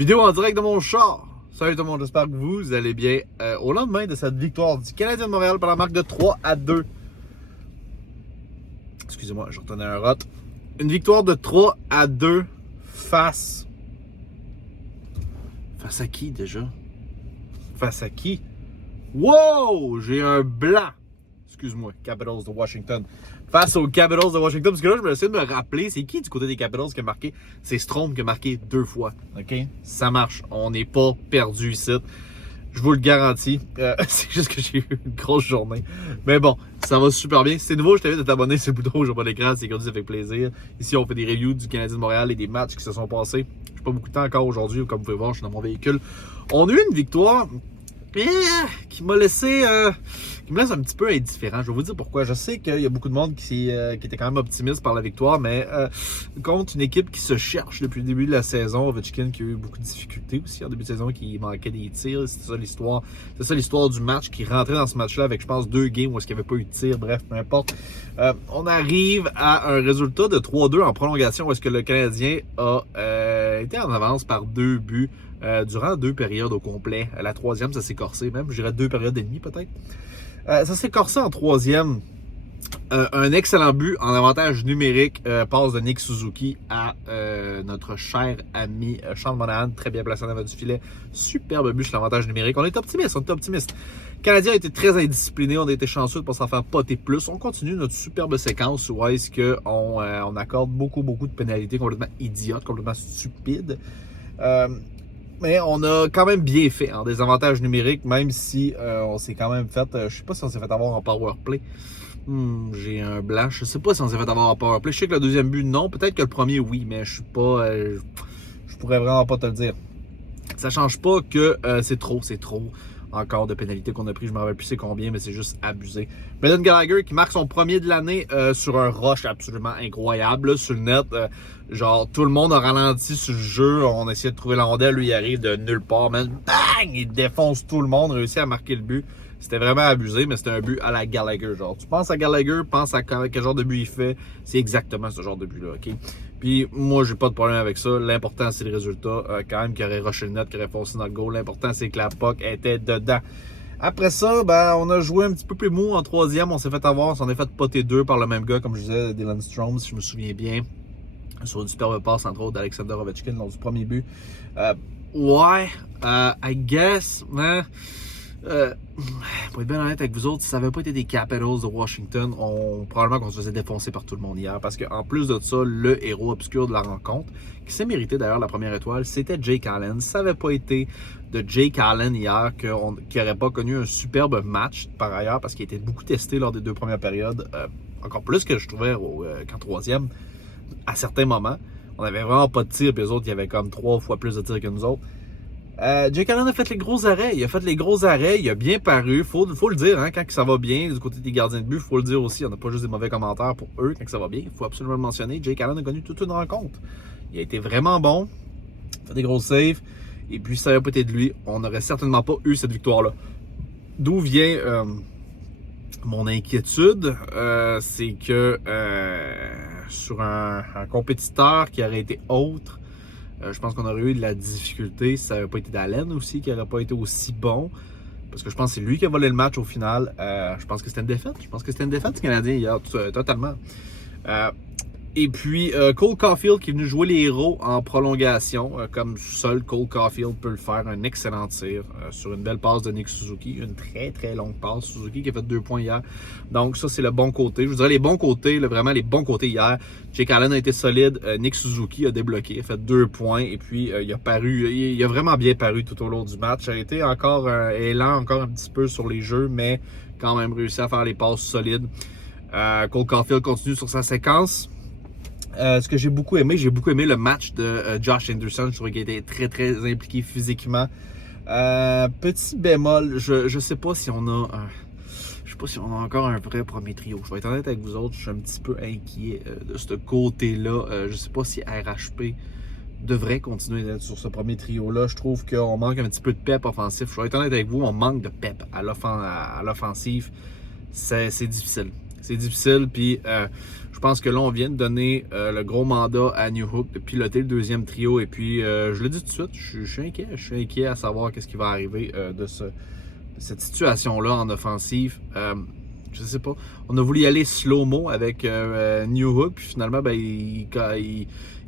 Vidéo en direct de mon char. Salut tout le monde, j'espère que vous allez bien. Au lendemain de cette victoire du Canadien de Montréal par la marque de 3-2. Excusez-moi, je retenais un rot. Une victoire de 3-2 face... Face à qui déjà? Face à qui? Wow! J'ai un blanc. Excuse-moi, Capitals de Washington. Face aux Capitals de Washington, parce que là, je me suis de me rappeler, c'est qui du côté des Capitals qui a marqué? C'est Strome qui a marqué 2 fois. OK? Ça marche. On n'est pas perdu ici. Je vous le garantis. C'est juste que j'ai eu une grosse journée. Mais bon, ça va super bien. Si c'est nouveau, je t'invite à t'abonner sur le bouton rouge au bas de l'écran. C'est gratuit, ça fait plaisir. Ici, on fait des reviews du Canadien de Montréal et des matchs qui se sont passés. Je n'ai pas beaucoup de temps encore aujourd'hui. Comme vous pouvez voir, je suis dans mon véhicule. On a eu une victoire qui me laisse un petit peu indifférent. Je vais vous dire pourquoi. Je sais qu'il y a beaucoup de monde qui était quand même optimiste par la victoire, mais contre une équipe qui se cherche depuis le début de la saison, Ovechkin qui a eu beaucoup de difficultés aussi en début de saison, qui manquait des tirs. C'est ça l'histoire du match, qui rentrait dans ce match-là avec, je pense, 2 games où il n'y avait pas eu de tir. Bref, peu importe. On arrive à un résultat de 3-2 en prolongation où est-ce que le Canadien a été en avance par 2 buts durant 2 périodes au complet. La troisième, ça s'est corsé même. Je dirais 2 périodes et demie peut-être. Ça s'est corsé en troisième. Un excellent but en avantage numérique. Passe de Nick Suzuki à notre cher ami Sean Monahan. Très bien placé en avant du filet. Superbe but sur l'avantage numérique. On est optimiste. Le Canadien a été très indiscipliné. On a été chanceux de ne pas s'en faire poter plus. On continue notre superbe séquence où est-ce qu'on accorde beaucoup de pénalités complètement idiotes, complètement stupides. Mais on a quand même bien fait en désavantage numérique, même si on s'est quand même fait... je sais pas si on s'est fait avoir en powerplay. J'ai un blanc. Je sais pas si on s'est fait avoir en powerplay. Je sais que le deuxième but, non. Peut-être que le premier, oui, mais je suis pas... je pourrais vraiment pas te le dire. Ça change pas que c'est trop encore de pénalités qu'on a pris. Je me rappelle plus c'est combien, mais c'est juste abusé. Brendan Gallagher qui marque son premier de l'année sur un rush absolument incroyable là, sur le net. Genre, tout le monde a ralenti sur le jeu. On a essayé de trouver la rondelle. Lui, il arrive de nulle part. Man, bang! Il défonce tout le monde. Réussit à marquer le but. C'était vraiment abusé, mais c'était un but à la Gallagher. Genre, tu penses à Gallagher, pense à quel genre de but il fait. C'est exactement ce genre de but-là, OK? Puis, moi, j'ai pas de problème avec ça. L'important, c'est le résultat. Quand même, qu'il aurait rushé le net, qu'il aurait foncé dans le goal. L'important, c'est que la puck était dedans. Après ça, ben, on a joué un petit peu plus mou en troisième. On s'est fait avoir. On s'en est fait poter 2 par le même gars, comme je disais, Dylan Strome, si je me souviens bien. Sur une superbe passe, entre autres, d'Alexander Ovechkin lors du premier but. I guess, man. Pour être bien honnête avec vous autres, si ça n'avait pas été des Capitals de Washington, probablement qu'on se faisait défoncer par tout le monde hier. Parce qu'en plus de ça, le héros obscur de la rencontre, qui s'est mérité d'ailleurs la première étoile, c'était Jake Allen. Si ça n'avait pas été de Jake Allen hier, qui n'aurait pas connu un superbe match par ailleurs, parce qu'il a été beaucoup testé lors des 2 premières périodes, encore plus que je trouvais qu'en troisième, à certains moments. On avait vraiment pas de tir, puis les autres, il y avait comme 3 fois plus de tirs que nous autres. Jake Allen a fait les gros arrêts. Il a bien paru. Faut le dire, hein, quand ça va bien, du côté des gardiens de but, faut le dire aussi. On n'a pas juste des mauvais commentaires pour eux quand ça va bien. Il faut absolument le mentionner. Jake Allen a connu toute une rencontre. Il a été vraiment bon. Il a fait des gros saves. Et puis, si ça n'avait pas été de lui, on n'aurait certainement pas eu cette victoire-là. D'où vient mon inquiétude? C'est que sur un compétiteur qui aurait été autre, je pense qu'on aurait eu de la difficulté si ça n'avait pas été d'Allen aussi, qui n'aurait pas été aussi bon. Parce que je pense que c'est lui qui a volé le match au final. Je pense que c'était une défaite. Du Canadien hier, totalement. Et puis, Cole Caulfield qui est venu jouer les héros en prolongation. Comme seul Cole Caulfield peut le faire. Un excellent tir sur une belle passe de Nick Suzuki. Une très longue passe. Suzuki qui a fait 2 points hier. Donc ça, c'est le bon côté. Je vous dirais les bons côtés, vraiment les bons côtés hier. Jake Allen a été solide. Nick Suzuki a débloqué. Il a fait 2 points. Et puis, il a vraiment bien paru tout au long du match. Ça a été encore un élan, encore un petit peu sur les jeux, mais quand même réussi à faire les passes solides. Cole Caulfield continue sur sa séquence. Ce que j'ai beaucoup aimé le match de Josh Anderson. Je trouvais qu'il était très impliqué physiquement. Petit bémol, je sais pas si on a encore un vrai premier trio. Je vais être honnête avec vous autres, je suis un petit peu inquiet de ce côté-là. Je sais pas si RHP devrait continuer d'être sur ce premier trio-là. Je trouve qu'on manque un petit peu de pep offensif. Je vais être honnête avec vous, on manque de pep à l'offensive. C'est difficile. C'est difficile, puis je pense que là, on vient de donner le gros mandat à New Hook de piloter le deuxième trio. Et puis, je le dis tout de suite, je suis inquiet. Je suis inquiet à savoir qu'est-ce qui va arriver de cette situation-là en offensive. Je sais pas. On a voulu y aller slow-mo avec New Hook, puis finalement, ben,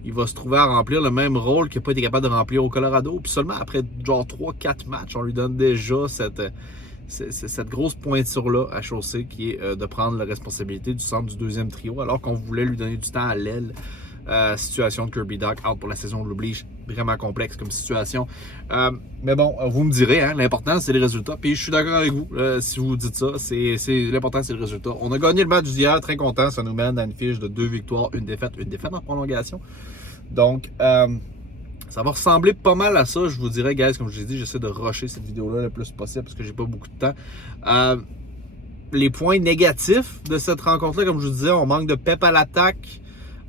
il va se trouver à remplir le même rôle qu'il n'a pas été capable de remplir au Colorado. Puis seulement après genre 3-4 matchs, on lui donne déjà cette grosse pointure-là à Chaussée qui est de prendre la responsabilité du centre du deuxième trio, alors qu'on voulait lui donner du temps à l'aile. Situation de Kirby Dach out pour la saison de l'oblige, vraiment complexe comme situation. Mais bon, vous me direz, hein, l'important c'est les résultats. Puis je suis d'accord avec vous, si vous dites ça, l'important c'est le résultat. On a gagné le match d'hier, très content, ça nous mène à une fiche de 2 victoires, une défaite en prolongation. Donc, ça va ressembler pas mal à ça, je vous dirais, guys, comme je l'ai dit, j'essaie de rusher cette vidéo-là le plus possible parce que j'ai pas beaucoup de temps. Les points négatifs de cette rencontre-là, comme je vous disais, on manque de pep à l'attaque.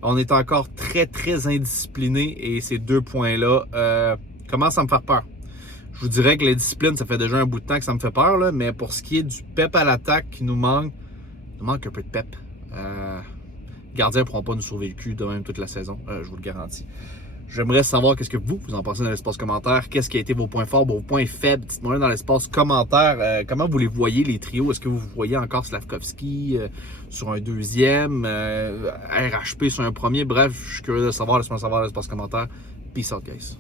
On est encore très, très indiscipliné et ces 2 points-là commencent à me faire peur. Je vous dirais que les disciplines, ça fait déjà un bout de temps que ça me fait peur, là, mais pour ce qui est du pep à l'attaque qui nous manque un peu de pep. Les gardiens ne pourront pas nous sauver le cul de même toute la saison, je vous le garantis. J'aimerais savoir qu'est-ce que vous en pensez dans l'espace commentaire. Qu'est-ce qui a été vos points forts, vos points faibles. Dites-moi dans l'espace commentaire. Comment vous les voyez, les trios? Est-ce que vous voyez encore Slavkovski sur un deuxième, RHP sur un premier? Bref, je suis curieux de savoir. Laissez-moi savoir dans l'espace commentaire. Peace out, guys.